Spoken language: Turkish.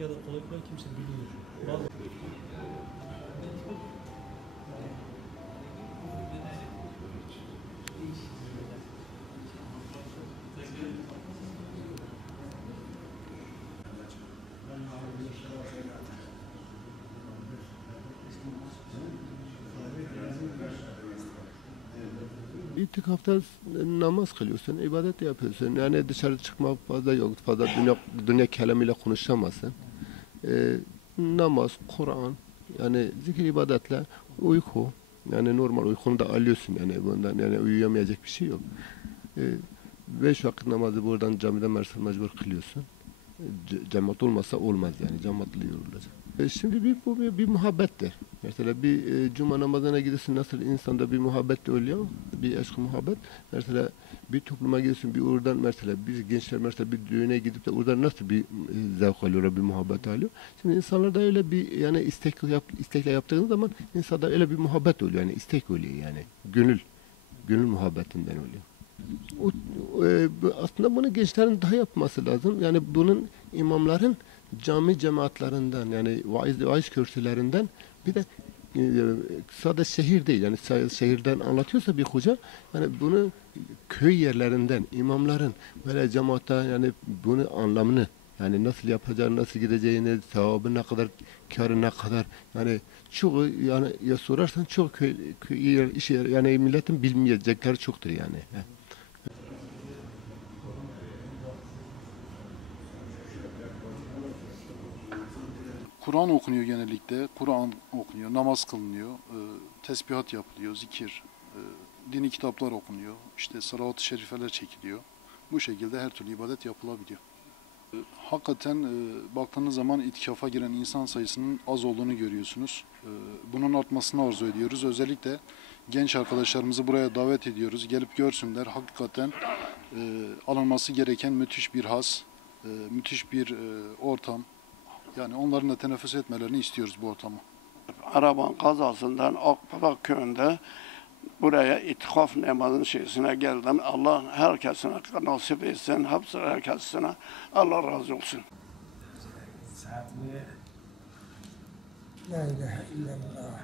ya da kolay kolay kimse bilmiyor. Bazı İtikafta namaz kılıyorsun, ibadet yapıyorsun. Yani dışarı çıkmak fazla yok. Fazla dünya kelamıyla konuşamazsın. Namaz, Kur'an, yani zikir ibadetle uyku. Yani normal uykunu da alıyorsun yani bundan yani uyuyamayacak bir şey yok. 5 vakit namazı buradan camiden mecbur kılıyorsun. Cemaat olmasa olmaz yani cemaatli yorulacak. Şimdi bu bir muhabbettir. Mesela bir cuma namazına gidersin nasıl insanda bir muhabbet oluyor, bir aşk muhabbet. Mesela bir topluma gidiyorsun bir oradan mesela biz gençler mesela bir düğüne gidip de oradan nasıl bir zevk alıyor, bir muhabbet alıyor. Şimdi insanlarda öyle bir yani istekle yaptığın zaman insanda öyle bir muhabbet oluyor yani istek oluyor yani gönül muhabbetinden oluyor. Aslında bunu gençlerin daha yapması lazım. Yani bunun imamların cami cemaatlerinden yani vaiz kürsülerinden bir de sadece şehir değil yani şehirden anlatıyorsa bir hoca yani bunu köy yerlerinden imamların böyle cemaate yani bunu anlamını yani nasıl yapacağını, nasıl gideceğini, sevabı ne kadar, kârı ne kadar yani çoğu yani ya sorarsan çok köy iş yer, yani milletin bilmeyecekleri çoktur yani. Kur'an okunuyor genellikle. Kur'an okunuyor, namaz kılınıyor, tesbihat yapılıyor, zikir, dini kitaplar okunuyor, işte salavat-ı şerifeler çekiliyor. Bu şekilde her türlü ibadet yapılabiliyor. Hakikaten baktığınız zaman itikafa giren insan sayısının az olduğunu görüyorsunuz. Bunun artmasını arzu ediyoruz. Özellikle genç arkadaşlarımızı buraya davet ediyoruz. Gelip görsünler. Hakikaten alınması gereken müthiş bir haz, müthiş bir ortam. Yani onların da teneffüs etmelerini istiyoruz bu ortamı. Araban kazasından Akbaba köyünde buraya itikaf namazının şeysine geldim. Allah herkesine nasip etsin. Hepsi herkesine Allah razı olsun. La ilahe illallah.